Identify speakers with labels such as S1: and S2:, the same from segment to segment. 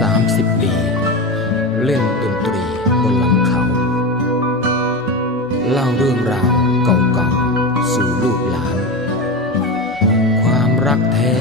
S1: 30 ปี เล่
S2: นดนตรีบนหลังเขา
S1: เล่าเรื่องราวเก่าๆ สู่ลูกหลาน ความรักแท้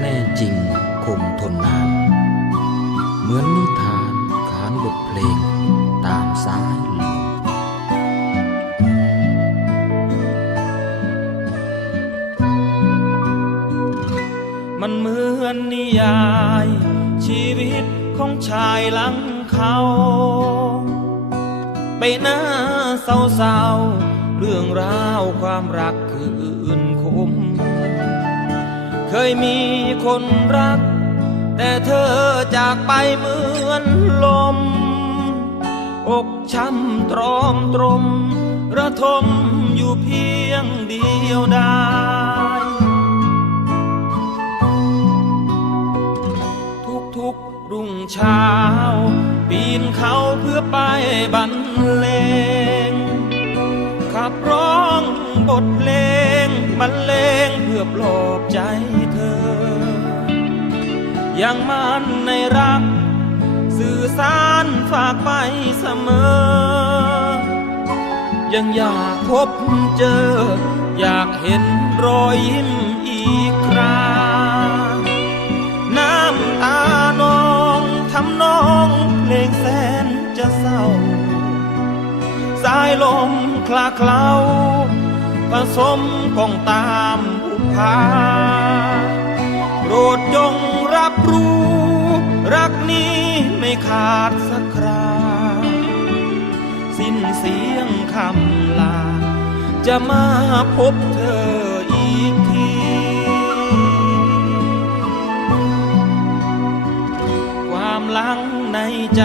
S1: แน่จริงคงทนนาน เหมือนนิทานขานบทเพลงตามสายลม
S2: มันเหมือนนิยาย ชีวิตของชายหลังเขา ไปหน้าเศร้าๆ เรื่องราวความรักคืนคม เคยมีคนรัก แต่เธอจากไปเหมือนลม อกช้ำตรอมตรม ระทมอยู่เพียงเดียวดาย รุ่งเช้า ปีนเขาเพื่อไปบรรเลง ขับร้องบทเพลงบรรเลงเพื่อปลอบใจเธอยังมันในรัก สื่อสารฝากไปเสมอ ยังอยากพบเจอ อยากเห็นรอยยิ้มอีกครา ลมคลาเคล้าผสมกองตามผู้พาโปรดจงรับรู้ รักนี้ไม่ขาดสักครา สิ้นเสียงคำลา จะมาพบเธออีกทีความหลังในใจ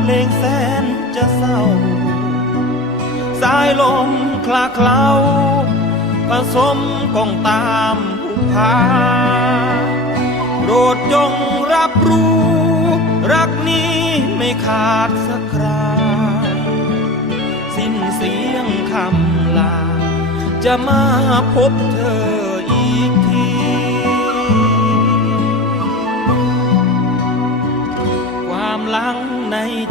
S2: เพลงแสนจะเศร้า สายลมคลาเคล้าผสมกองตามผู้พาโปรดจงรับรู้ รักนี้ไม่ขาดสักคราสิ้นเสียงคำลา จะมาพบเธอ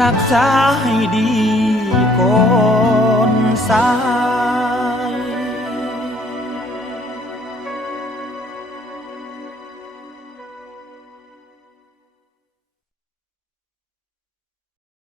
S2: รักษาให้ดีก่อนสา